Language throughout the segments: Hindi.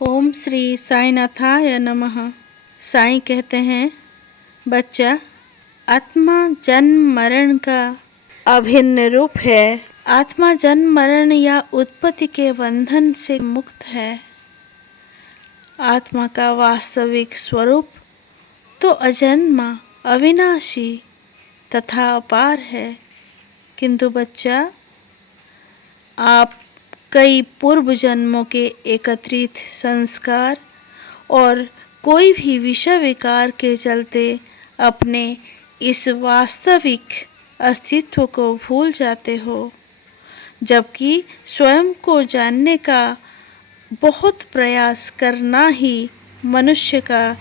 ओम श्री साईनाथाय नमः। साईं कहते हैं, बच्चा, आत्मा जन्म मरण का अभिन्न रूप है। आत्मा जन्म मरण या उत्पत्ति के बंधन से मुक्त है। आत्मा का वास्तविक स्वरूप तो अजन्मा, अविनाशी तथा अपार है। किंतु बच्चा, आप कई पूर्व जन्मों के एकत्रित संस्कार और कोई भी विषय विकार के चलते अपने इस वास्तविक अस्तित्व को भूल जाते हो, जबकि स्वयं को जानने का बहुत प्रयास करना ही मनुष्य का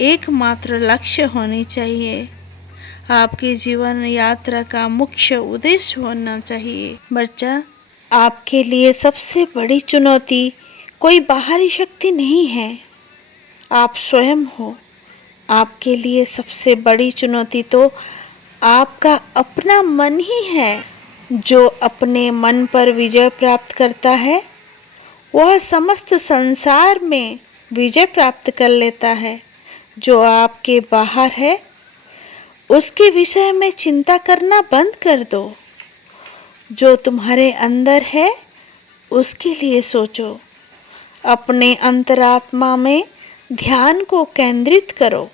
एकमात्र लक्ष्य होनी चाहिए। आपके जीवन यात्रा का मुख्य उद्देश्य होना चाहिए। बच्चा, आपके लिए सबसे बड़ी चुनौती कोई बाहरी शक्ति नहीं है, आप स्वयं हो। आपके लिए सबसे बड़ी चुनौती तो आपका अपना मन ही है। जो अपने मन पर विजय प्राप्त करता है, वह समस्त संसार में विजय प्राप्त कर लेता है। जो आपके बाहर है, उसके विषय में चिंता करना बंद कर दो। जो तुम्हारे अंदर है, उसके लिए सोचो। अपने अंतरात्मा में ध्यान को केंद्रित करो।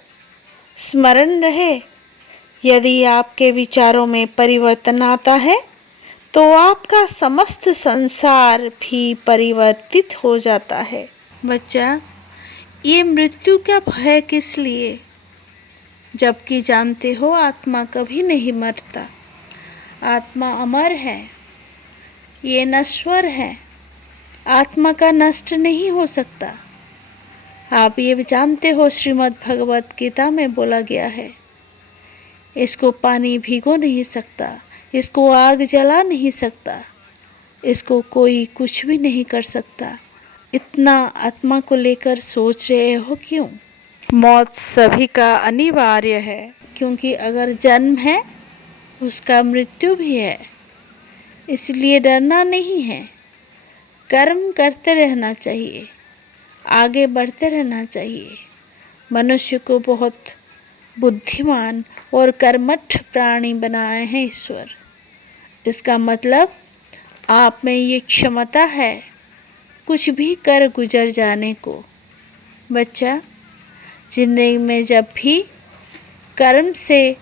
स्मरण रहे, यदि आपके विचारों में परिवर्तन आता है, तो आपका समस्त संसार भी परिवर्तित हो जाता है। बच्चा, ये मृत्यु का भय किस लिए, जबकि जानते हो आत्मा कभी नहीं मरता। आत्मा अमर है, ये नश्वर है। आत्मा का नष्ट नहीं हो सकता। आप ये भी जानते हो, श्रीमद् भगवत गीता में बोला गया है, इसको पानी भिगो नहीं सकता, इसको आग जला नहीं सकता, इसको कोई कुछ भी नहीं कर सकता। इतना आत्मा को लेकर सोच रहे हो क्यों? मौत सभी का अनिवार्य है, क्योंकि अगर जन्म है, उसका मृत्यु भी है। इसलिए डरना नहीं है, कर्म करते रहना चाहिए, आगे बढ़ते रहना चाहिए। मनुष्य को बहुत बुद्धिमान और कर्मठ प्राणी बनाए हैं ईश्वर। इसका मतलब आप में ये क्षमता है कुछ भी कर गुजर जाने को। बच्चा, जिंदगी में जब भी कर्म से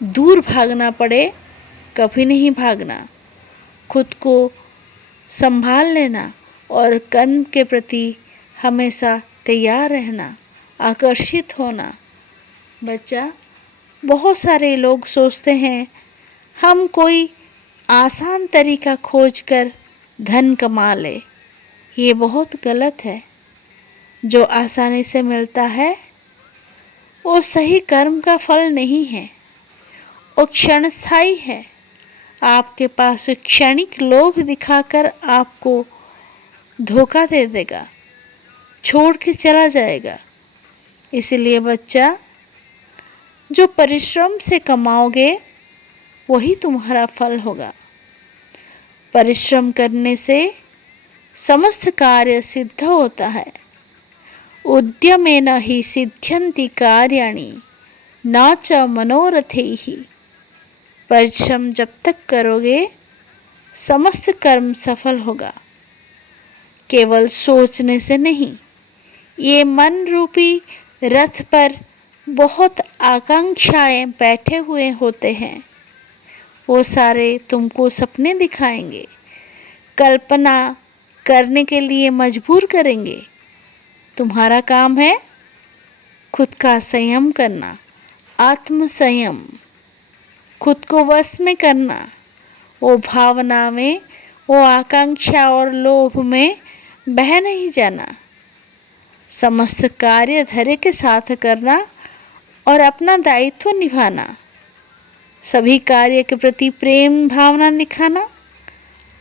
दूर भागना पड़े, कभी नहीं भागना। खुद को संभाल लेना और कर्म के प्रति हमेशा तैयार रहना, आकर्षित होना। बच्चा, बहुत सारे लोग सोचते हैं हम कोई आसान तरीका खोजकर धन कमा ले। ये बहुत गलत है। जो आसानी से मिलता है, वो सही कर्म का फल नहीं है, वो क्षणस्थायी है। आपके पास क्षणिक लोभ दिखाकर आपको धोखा दे देगा, छोड़ के चला जाएगा। इसलिए बच्चा, जो परिश्रम से कमाओगे, वही तुम्हारा फल होगा। परिश्रम करने से समस्त कार्य सिद्ध होता है। उद्यमेन हि सिद्ध्यन्ति कार्याणि न च मनोरथैः। परिश्रम जब तक करोगे, समस्त कर्म सफल होगा। केवल सोचने से नहीं। ये मन रूपी रथ पर बहुत आकांक्षाएं बैठे हुए होते हैं। वो सारे तुमको सपने दिखाएंगे, कल्पना करने के लिए मजबूर करेंगे। तुम्हारा काम है खुद का संयम करना, आत्म संयम, खुद को वश में करना। वो भावना में, वो आकांक्षा और लोभ में बह नहीं जाना। समस्त कार्य धैर्य के साथ करना और अपना दायित्व निभाना। सभी कार्य के प्रति प्रेम भावना दिखाना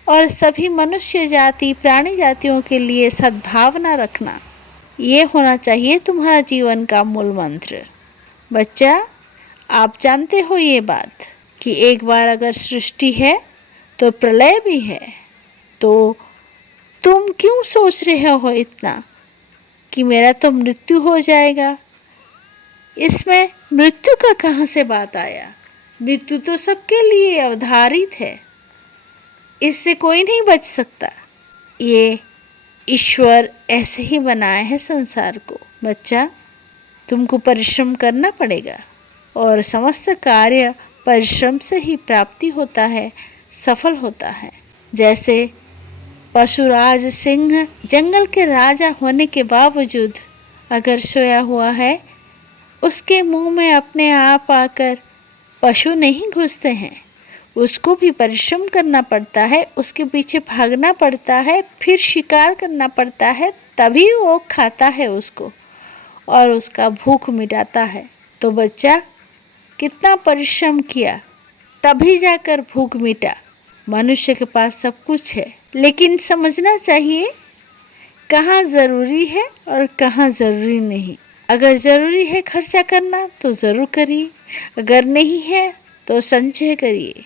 और सभी मनुष्य जाति, प्राणी जातियों के लिए सद्भावना रखना। ये होना चाहिए तुम्हारा जीवन का मूल मंत्र। बच्चा, आप जानते हो ये बात कि एक बार अगर सृष्टि है, तो प्रलय भी है। तो तुम क्यों सोच रहे हो इतना कि मेरा तो मृत्यु हो जाएगा? इसमें मृत्यु का कहाँ से बात आया? मृत्यु तो सबके लिए अवधारित है, इससे कोई नहीं बच सकता। ये ईश्वर ऐसे ही बनाए हैं संसार को। बच्चा, तुमको परिश्रम करना पड़ेगा और समस्त कार्य परिश्रम से ही प्राप्ति होता है, सफल होता है। जैसे पशुराज सिंह जंगल के राजा होने के बावजूद अगर सोया हुआ है, उसके मुंह में अपने आप आकर पशु नहीं घुसते हैं। उसको भी परिश्रम करना पड़ता है, उसके पीछे भागना पड़ता है, फिर शिकार करना पड़ता है, तभी वो खाता है उसको और उसका भूख मिटाता है। तो बच्चा, कितना परिश्रम किया तभी जाकर भूख मिटा। मनुष्य के पास सब कुछ है, लेकिन समझना चाहिए कहाँ ज़रूरी है और कहाँ ज़रूरी नहीं। अगर ज़रूरी है खर्चा करना तो ज़रूर करिए, अगर नहीं है तो संचय करिए।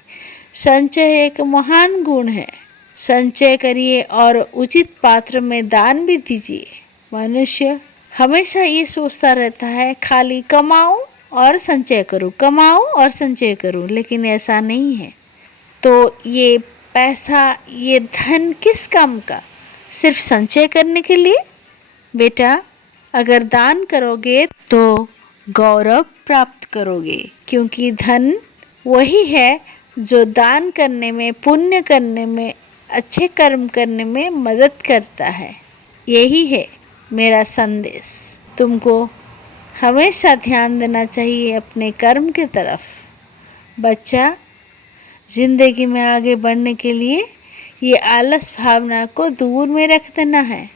संचय एक महान गुण है। संचय करिए और उचित पात्र में दान भी दीजिए। मनुष्य हमेशा ये सोचता रहता है खाली कमाऊं और संचय करूं, कमाऊं और संचय करूं, लेकिन ऐसा नहीं है। तो ये पैसा, ये धन किस काम का? सिर्फ संचय करने के लिए? बेटा, अगर दान करोगे तो गौरव प्राप्त करोगे, क्योंकि धन वही है जो दान करने में, पुण्य करने में, अच्छे कर्म करने में मदद करता है। यही है मेरा संदेश। तुमको हमेशा ध्यान देना चाहिए अपने कर्म की तरफ। बच्चा, जिंदगी में आगे बढ़ने के लिए ये आलस भावना को दूर में रख देना है,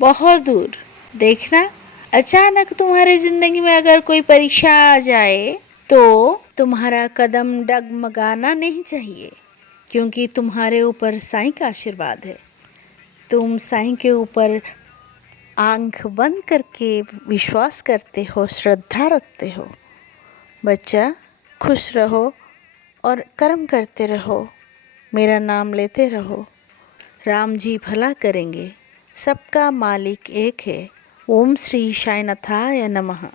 बहुत दूर। देखना, अचानक तुम्हारी जिंदगी में अगर कोई परीक्षा आ जाए तो तुम्हारा कदम डगमगाना नहीं चाहिए, क्योंकि तुम्हारे ऊपर साईं का आशीर्वाद है। तुम साईं के ऊपर आंख बंद करके विश्वास करते हो, श्रद्धा रखते हो। बच्चा, खुश रहो और कर्म करते रहो, मेरा नाम लेते रहो। राम जी भला करेंगे। सबका मालिक एक है। ओम श्री साईनाथाय नमः।